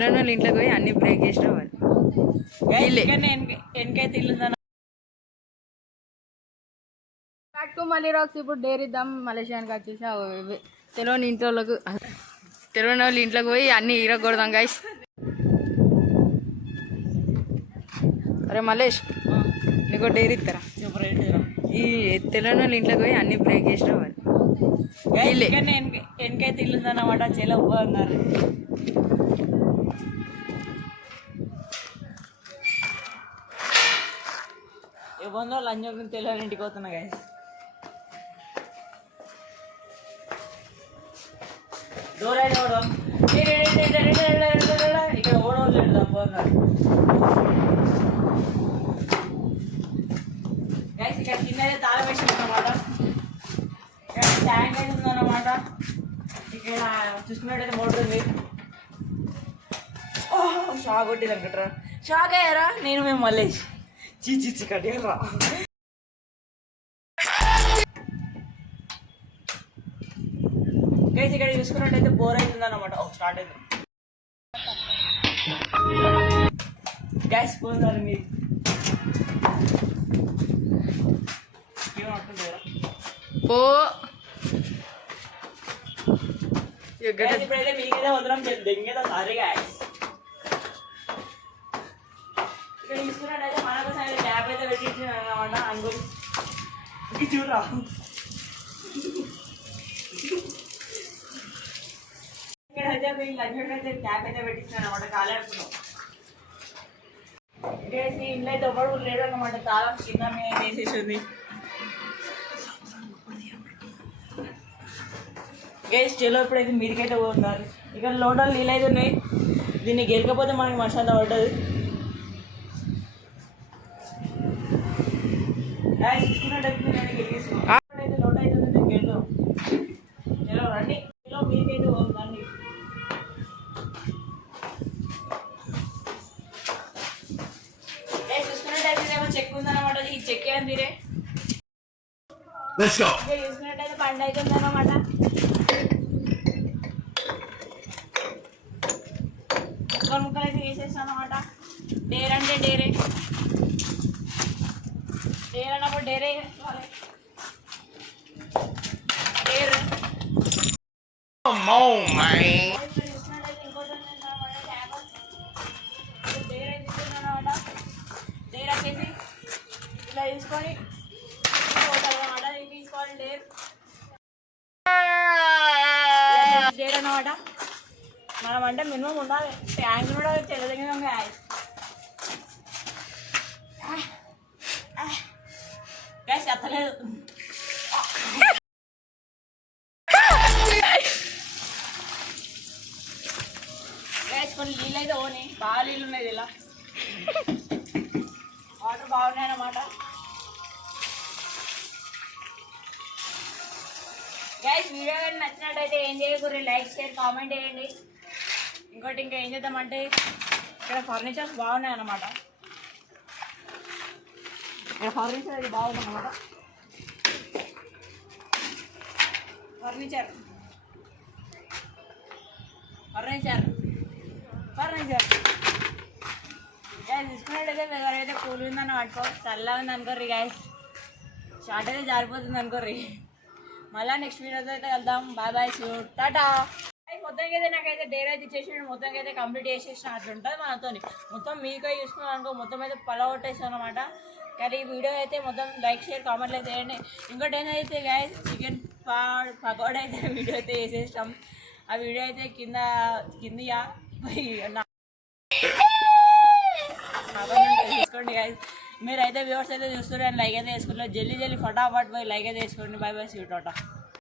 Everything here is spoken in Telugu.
వాళ్ళు ఇంట్లోకి పోయి అన్ని బ్రేక్ చేసిన వాళ్ళు బ్యాక్ టు మళ్ళీ రాక్స్. ఇప్పుడు డైరీద్దాం మలేషియానికి వచ్చేసి తెలియని ఇంట్లోకి తెలియని వాళ్ళు ఇంట్లోకి పోయి అన్ని ఇరగొడదాం గైస్. అరే మలేష్ నీకు డైరీ ఇస్తారా? ఈ తెలియని వాళ్ళు ఇంట్లోకి పోయి అన్ని బ్రేక్ చేసిన వాళ్ళు వెనకైతే ఇల్లుందన్నమాట. చాలా అన్నారు. ఇవ్వందో లంచం తెలియని ఇంటికి పోతున్నా గాయ. డోర్ అయితే ఓడం ఇక్కడ ఓడవలేదు అన్నారు గైస్. ఇక్కడ కింద అయితే తాళం వేసింది అన్నమాట. ఇక్కడ ట్యాంక్ అయితే ఉందన్నమాట. ఇక్కడ చూసుకున్నట్టయితే మోటర్ ఉంది. షాక్ కొట్టింది అనుకుంటారా? షాక్ అయ్యారా? నేను మేము మళ్ళీ చీచి కట్టేరా. గైస్ ఇక్కడ చూసుకున్నట్టయితే బోర్ అవుతుంది అన్నమాట. స్టార్ట్ అయింది గ్యాస్ పోతున్నారు మీరు. ఓ ఇప్పుడైతే మీకైతే వదలం దెంగేదా సారీ గ్యాస్. ఇక్కడ తీసుకున్నట్టయితే మన కోసం అయితే ట్యాప్ అయితే పెట్టించిన అన్నమాట. అనుకోని చూడరా ఇక్కడైతే మీ లంచ్ అయితే ట్యాప్ అయితే పెట్టించిన అనమాట. కాలేడుతున్నాం గైస్. ఇంట్లో అయితే ఒకడు లేడు అన్నమాట. తాళం కింద మీద వేసేసింది గైస్. చెలో ఇప్పుడైతే మీరికైతే పోతున్నారు. ఇక్కడ లోటలు నీళ్ళు అయితే ఉన్నాయి. దీన్ని గెలకపోతే మనకి మసాలా పడ్డది. తీసుకున్నట్టయితే లోట అవుతుంది. గెల్లో చెలో రండి. చెలో మీరికైతే పోతుందండి. చూసుకున్నట్టయితే చెక్ ఉందన్నమాట. ఈ చెక్ ఏం తీరే చూసుకున్నట్టయితే పండు అవుతుంది అన్నమాట. ముక్కలు అయితే వేసేస్తాను అన్నమాట. డేర్ అంటే డేరే, డేర్ అన్నప్పుడు డేరే వేసుకోవాలి. డేర్ చూసుకున్నట్టయితే ఇంకోటి ఉందన్నమాట. డేర్ అయితే తీసుకున్నాను అన్నమాట. డేర్ వచ్చేసి ఇలా తీసుకొని అన్నమాట. ఇది తీసుకోవాలి డేర్ డేర్ అన్నమాట. మనం అంటే మినిమం ఉండాలి. ట్యాంక్ కూడా తెల్లదగిన గ్యాస్ ఎత్తలేదు. గ్యాస్ కొన్ని నీళ్ళు అయితే ఓని బాగా నీళ్ళు ఉన్నాయి. ఇలా వాటర్ బాగున్నాయి అన్నమాట. గైస్ వీడియో కానీ నచ్చినట్టయితే ఏం చేయకూడదు, లైక్ షేర్ కామెంట్ చేయండి. ఇంకోటి ఇంకా ఏం చేద్దామంటే ఇక్కడ ఫర్నిచర్స్ బాగున్నాయి అన్నమాట. ఇక్కడ ఫర్నిచర్ అది బాగుంది అన్నమాట. ఫర్నిచర్ ఫర్నిచర్ ఫర్నిచర్ గ్యాస్ తీసుకున్నట్టయితే వెదర్ అయితే కూల్ ఉందని అనుకో, చల్లగా ఉంది అనుకోర్రి గ్యాస్. షార్ట్ అయితే జారిపోతుంది అనుకోర్రి. మళ్ళీ నెక్స్ట్ వీడియోతో అయితే వెళ్దాం. బాయ్ బాయ్ సూ టాటా. మొత్తానికి అయితే నాకైతే డేర్ అయితే ఇచ్చేసి మొత్తానికి అయితే కంప్లీట్ చేసేసిన అట్లా ఉంటుంది మనతో. మొత్తం మీకై చూసుకున్నాను అనుకో, మొత్తం అయితే పలగొట్టేసాను అనమాట. కానీ ఈ వీడియో అయితే మొత్తం లైక్ షేర్ కామెంట్లు అయితే వేయండి. ఇంకోటి ఏంటైతే గ్యాస్ చికెన్ పకోడా అయితే వీడియో అయితే వేసేసాం. ఆ వీడియో అయితే కిందియా తీసుకోండి గ్యాస్. మీరైతే వ్యూవర్స్ అయితే చూస్తారు అండ్ లైక్ అయితే వేసుకుంటారు. జల్దీ ఫటాఫట్ పోయి లైక్ అయితే వేసుకోండి. Bye bye see Tata.